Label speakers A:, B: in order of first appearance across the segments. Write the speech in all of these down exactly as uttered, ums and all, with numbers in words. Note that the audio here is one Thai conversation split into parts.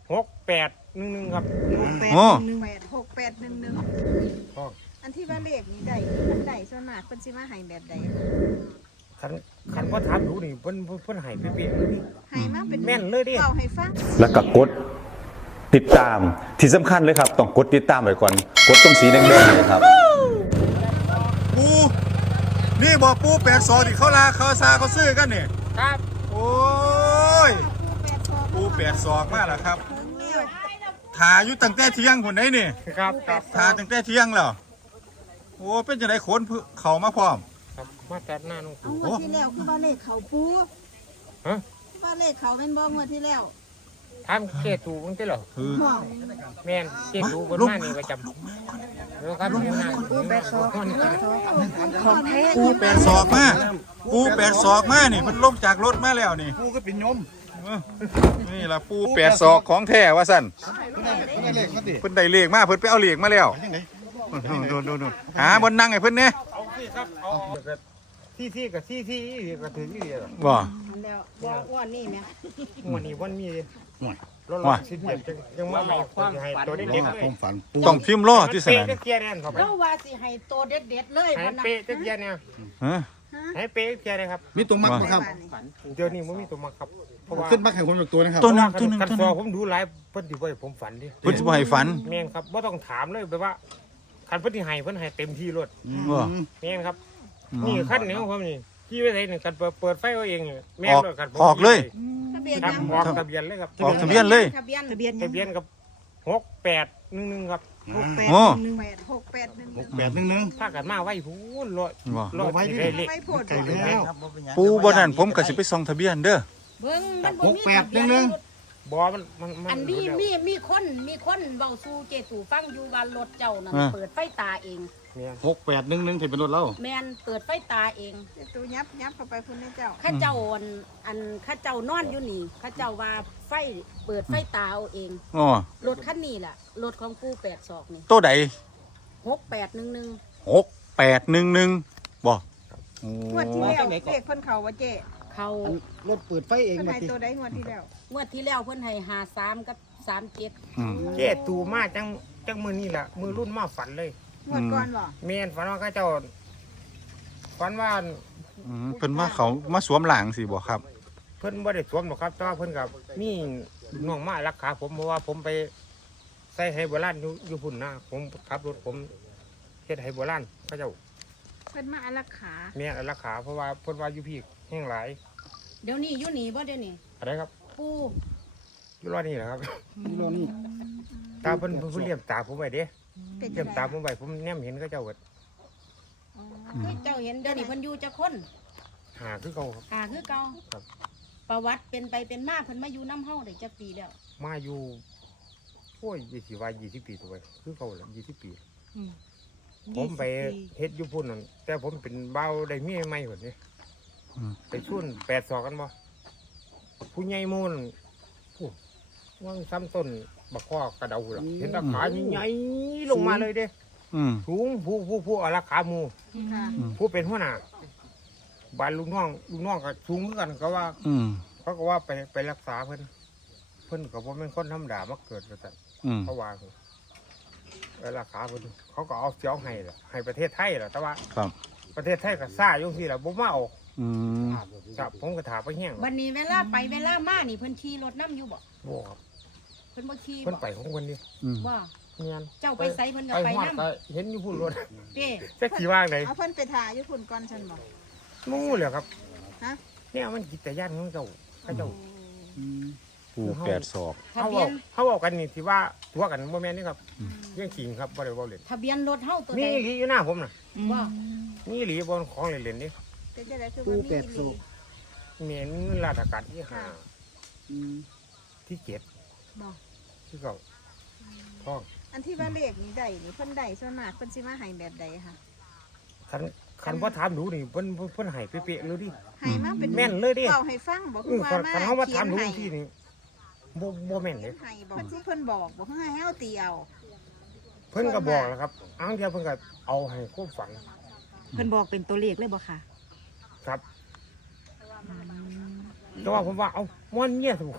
A: หกแปดหนึ่งหนึ่งครับ
B: หกแปด
C: โอ้
B: หนึ่งแปดหกแปดหนึ่งหนึ่ง
A: พ่อ
B: อันที่ว่าเลขนี้ได้มันได้ส่วนมากเพิ่นสิมาให้แบบใด
A: คันคันว่าถามดูนี่เพิ่นเพิ่นเพิ่นให้เป๊ะๆเลยดิ
B: ให้มาเป็น
A: แม่นเลยดิ
B: เล่าให้ฟัง
D: แล้วก็กดติดตามที่สำคัญเลยครับต้องกดติดตามไว้ก่อนกดตรงสีแดงๆเลยครับ
C: ปูนี่บอกปูแปดซอที่เขาลาเขาซาเขาซื้อกันเนี่ย
A: ครับ
C: โอ้ยปูแปดซอกมากแล้วครับ
B: เพิ่งแล้ว
C: ทาอยู่ตั้งแต่เที่ยงคนไหนนี่
A: ครับครับ
C: ทาตั้งแต่เที่ยงแล้วโอ้เป็นจะได้ขนเขามาพร้อม
A: ครับมาตัดหน้าน้อง
B: เอา
A: ปู
B: งวดที่แล้วคือว่าเลขเขาปู
A: ฮะ
B: คือว่าเลขเขาเป็นบ่งวดที่แล้ว
A: ถามเกตูมันได้เหรอ
C: คือ
B: ห่วง
A: แม่นเกตูเพิ่นมานี่ประจำแล้วครับเห็นหน้าปูแปดซอก
B: ของแท้
C: ปูแปดซอกมาปูแปดซอกมานี่มันลงจากรถมาแล้วนี่
E: ปูก็เป็นยม
C: เออนี่ล่ะปูแปดซอกของแท้ว่าสั่น
E: เขาได้เลขเขาดิ
C: เพิ่นได้เลขมาเพิ่นไปเอาเลขมาแล้ว
E: ยังไง
C: นู่นนู่นนู่นหาบนนั่งให้เพิ่นเนี่ย
A: เอาสิครับเอาที่ที่กับที่ที่ก็ถึงนี่แหละ
C: บ่
B: อันแล้วบ่ว่านี่แม่
A: วันนี้วันมี
E: ห่วย
A: รถรถสิบเจ็ดยังมาใหม่ความให้ตัวเด็ก
E: ว่า
A: ๆเลย
E: ความฝันปู
C: ต้องพิมพ์รอที่ส
A: เป๊ะ
C: นาม
A: จะเกียร์แน่นครับ
B: เราว่าสิให้โตเด็ดๆเลย
A: ให้
B: วันนั้น
A: เป๊ะจะเกียร์เนี่ย
C: ฮะ
A: ให้เป๊ะเกียร์เลยครับ
E: มีตัวมักไหมครับ
A: เดี๋ยวนี้มันมีตัวมาครับเพราะว่า
E: ขึ้นมักให้ผมจากตัวนะครับ
C: ตัวหนึงตัวหนึง
A: คัน
C: ตัวห
A: ฟ
C: นึ
A: อง ผมดูไลฟ์เพิ่นสิบ่ให้ผมฝันดิ
C: เพิ่นสิบ่ให้ฝัน
A: แม่นครับบ่ต้องถามเลยแบบว่าคันเพิ่นสิให้เพิ่นให้เต็มที่รถ
C: บ่
A: แม่นครับนี่คันนี้ของผมนี่ขี่ไปไสนี่คันเปิดไฟเอาเองนี่แม่น
C: ออก
A: เลยคันผม
C: ออกเลย
B: ทะเบียน
A: ครับ
B: ยัง
A: ออกทะเบียนเลยครับ
C: ออกทะเบียนเลย
B: ทะเบียนทะเบียน
A: ทะเบียนกับหกแปดหนึ่งหนึ่งครับ
B: หกแปด
C: โอ้
B: หนึ่งแปดหกแปดหนึ่ง
E: หกแปดหนึ่งหนึ่ง
A: ถ้ากันมาไว้พูนรถ
C: บ่
A: รถสิได้เลข
B: ไม่โพด
E: ไกลแล้ว
C: ปูบ่นั่นผมก็สิไปส่องทะเบียนเด้อ
B: เบิ่งมันบ่
E: หก
B: มี
E: แปดหนึ่งหนึ่ง
A: บอมันมันมัน
F: อันนี้มีมีคนมีคนเบาสู่เจตู่ฟังอยู่ว่ารถเจ้านั่น
C: อ่า
F: เปิดไฟตาเอง
A: เนี่ย
E: หกแปดหนึ่งหนึ่งที่เป็นรถเรา
F: แมนเปิดไฟตาเอง
B: ตัวยับยับเข้าไปพุ่นให้เจ้า
F: ข้าเจ้าอันอันข้าเจ้านอนอยู่นี่ข้าเจ้าว่าไฟเปิดไฟตาเอาเอง
C: อ๋อ
F: รถคันนี้แหละรถของปูแปดศอกนี่
C: ตัวใด
F: หกแปดหนึ่งหนึ่ง
C: หกแปดหนึ่งหนึ่งบ่โอ้
B: งวดที่แล้วเลขเพิ่นเขาว่าเจ๊
F: เขา
E: รถเปิดไฟเอง
B: เพิ่น
E: มา
B: ให้
E: ที
B: ตัวใดงวดที่แล้ว
F: เมื่อที่แล้วเพิ่นให้หาสามกับสามเจ็ด
C: อืม
A: เจ๊ตูมาจังจังมือนี่แหละมือรุ่นมาฝันเลย
B: งวดก่อนบ่
A: เมียนฝันว่าเข้าเจ้าฝันว่า
C: อืมเพิ่นว่าเขามาสวมหลังสิบ่ครับ
A: เพิ่นบ่ได้สวมหรอกครับแต่ว่าเพิ่นกับมีลูกน้องมารักขาผมเพราะว่าผมไปใส่ให้โบราณอยู่อยู่พุ่นนะผมขับรถผมเฮ็ดให้โบราณเข้าเจ้า
B: เพิ่นมาอารักขา
A: เมียนรักขาเพราะว่าเพิ่นว่าอยู่พี่แห้งหลาย
F: เดี๋ยวนี้อยู่นี่บ่เดี๋ยวนี้
A: อะไรครับ
F: ปู
A: อยู่รอดนี่แหละครับ
E: นี่รถนี่
A: ตาเพิ่นเพิ่นเลี้ยงตาผมไว้เด้
B: เป็น
A: เลี้
B: จั
A: ย
B: ง
A: ง
B: ได
A: ตาผมไว้ผมแนมเห็นเขาเจ้าเบิด
F: คือเจ้าเห็นเดี๋ยวนี้เพิ่นอยู่จะคน
A: หาคือเขาครับ
F: หาคือเก่า
A: ครับ
F: ประวัติเป็นไปเป็นมาเพิ่นมาอยู่น้ำเฮาได้จักปีแล้ว
A: มาอยู่โอ้ยยี่สิบว่ายี่สิบปีตัวไปคือเขาละยี่สิบปี ผมไปเฮ็ดอยู่พุ่นนั่นแต่ผมเป็นเบาได้เมียใหม่คนนี้
C: อืม
A: ไปชุนแปดศอกกันบ่ผู้ใหญ่มูนผู้ว่างซ้ำต้นบักข้อกระเดาล่ะเห็นตาขาใหญ่ๆลงมาเลยเด้
C: อืม
A: สูงผู้ผู้ผู้อารักขาหมู
B: ค่ะ
A: ผู้เป็นหัวหน้าบ้านลูกน้องลูกน้องก็สูงเหมือนกันก็ว่า
C: อืม
A: เขาก็ว่าไปไปรักษาเพิ่นเพิ่นก็บ่แม่นคนธรรมดามาเกิดว่าซั่น
C: อืม
A: เขาว่าไปรักษาเพิ่นเขาก็เอาเสียวให้ล่ะให้ประเทศไทยล่ะแต่ว่า
C: ครับ
A: ประเทศไทยก็ซ่าอยู่ที่ล่ะบ่มาเออก
C: อืม
A: ครับผมก็ถามไปแห้ง
F: วันนี้เวลาไปเวลามานี่เพิ่นขี่รถน้ำอยู่บ่
A: บ่ครับ
F: เพิ่นบ่ขี่
A: เพิ่น
F: บ่
A: ไปของเพิ่นนี่
C: อืม
F: ว่า
A: เงียน
F: เจ้าไปไสเพิ่นก็
A: ไป
F: ไป
A: ฮอด
F: น้ำ
A: ก็เห็นอยู่พุ่นรถ
F: เด้
A: จักสิว่าได
B: เอาเพิ่นไปถ่ายอยู่พุ่นก่อนฉันบ่
A: งูแหละครับ
B: ฮะ
A: เนี่ยมันกิจยานของเจ้าเขาเจ้า
C: ปูแปดศอก
F: ทะ
A: เขา
F: เบี
A: บ
F: ย
A: อก
F: น
A: เขาบอกกันนี่ที่ว่าตัวกันบ่แม่นนี่ครับเรื่องจริงครับบ่ได้เว้าเล่น
F: ทะเบียนรถเฮาตัว
A: นี่
F: ใด
A: อีหลีอยู่หน้าผมน่ะ
F: ว่า
A: นี่อีหลีบ่ของเล่นๆนี่
B: เป็นจังไดคือว่ามีอีหลี
A: เมียนเงินราชการที่ห้าที่เจ็ด
B: บ่
A: ที่เก่าท้อง
B: อันที่ว่าเลขนี้ได้นี่เพิ่นได้ส่วนมากเพิ่นสิมาให้แบบใดค่ะ
A: คันคันบ่ถามดูนี่เพิ่นเพิ่นเพิ่นให้เป๊ะๆเลยดิ
B: ให้มาเป็น
A: แม่นเลยดิ
B: เล่าให้ฟังบ่
A: เอ
B: คือ
A: อ
B: ว่า
A: คัน
B: มา
A: คันเฮามาถามดู
B: เขียน
A: ที่
B: ให้
A: นี่บ่บ่แม่น
B: เขี
A: เด้
B: ยนให้บ่เพิ่นสิเพิ่นบอกบ่ให้เฮาตีเอา
A: เพิ่นก็บอกแล้วครับอ้างเดียวเพิ่นก็เอาให้ความฝัน
G: เพิ่นบอกเป็นตัวเลขเลยบ่ค่ะ
A: ครับแต่ว่าผมว่าเอาม่วนเมียสมค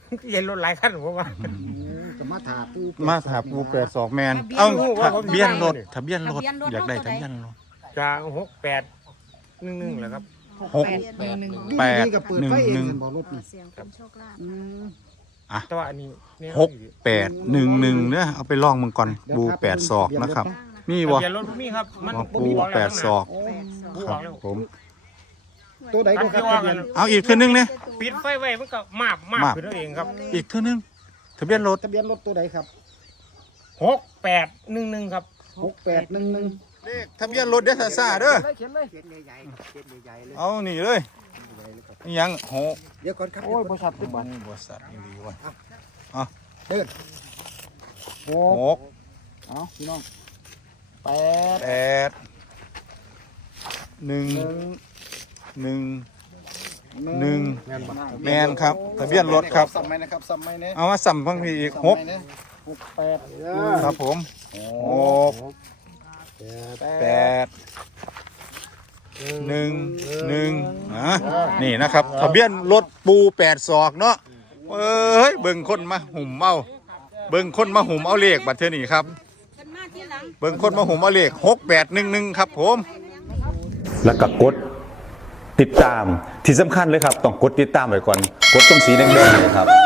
A: เย็นรถหลายคันผมว่า
E: จะมาถาปู
C: มาถามปูแปดสองแมนเอ้า
A: ว่าผม
C: ทะเบียนรถทะเบียนรถอยากได้ทะเบียนรถ
A: จะหกแปดหนึ่งหนึ่งแหละครับ
C: หก
G: แปดหนึ่งหนึ่ง
C: แปด
E: นี่ก็เปิดไฟเอง
C: หนึ่ง
E: เห็นบอกรถนี่
B: เสียงคนโชคลาภ
E: อืม
A: แต่ว่าอันนี้เนี่ย
C: หกแปดหนึ่งหนึ่งเนี่ยเอาไปลองมึงก่อนปูแปดศอกนะครับมีบ่
A: ทะเบียนรถบ่มีครับมัน
C: บ่
A: บ่
C: ปู
A: มีบอก
C: แป
A: แล้ว
C: ดศอก
B: แปดสอง
C: ครับผม
E: ตัวใดก็ครับทะเบียน
C: เอาอีกเท่านึงเนี่ย
A: ปิดไฟไว้มันก็มาบมาบ
C: มาบ
A: ขึ้นเอาเองครับ
C: อีกเท่านึงทะเบียนรถ
E: ทะเบียนรถตัวใดครับ
A: หกแปดหนึ่งหนึ่งครับ
E: หกแปดหนึ่งหนึ่ง
C: เลขทะเบียนรถเด้อซ่าๆเด้อ
E: เขียนเลย
C: เอานี่เลยนี่ยังโห
E: เดี๋ยวก่อนครับโอ้ยบริษัทที่บัตร
C: บริษัทนี่ดีว่ะ
E: เดินห
C: ห
E: ก
C: ก
E: เอาพี่น้องแปด
C: แปดหนึ่ง
E: หนึ่ง
C: หนึ่ง
E: หนึ่ง
C: แมนครับทะเบียนรถครับ
E: สัมไหมนะครับสัมไหมเนี่ย
C: เอามาสั่มพังพีอีกหก
E: หกแปด
C: ครับผมหกแปดหนึ่งหนึ่งอ่ะนี่นะครับทะเบียนรถปูแปดศอกเนาะเอ้ยเบิ่งคนมาหุ่มเอาเบิ่งคนมาหุ่มเอาเลขบัตรเทอนี่ครับ
F: เพิ่นมาที่หลัง
C: เบิ่งคนมาหุ่มเอาเลขหกแปดหนึ่งหนึ่งครับผม
D: แล้วก็กดติดตามที่สำคัญเลยครับ ต้องกดติดตามไว้ก่อน กดตรงสีแดงๆเนยครับ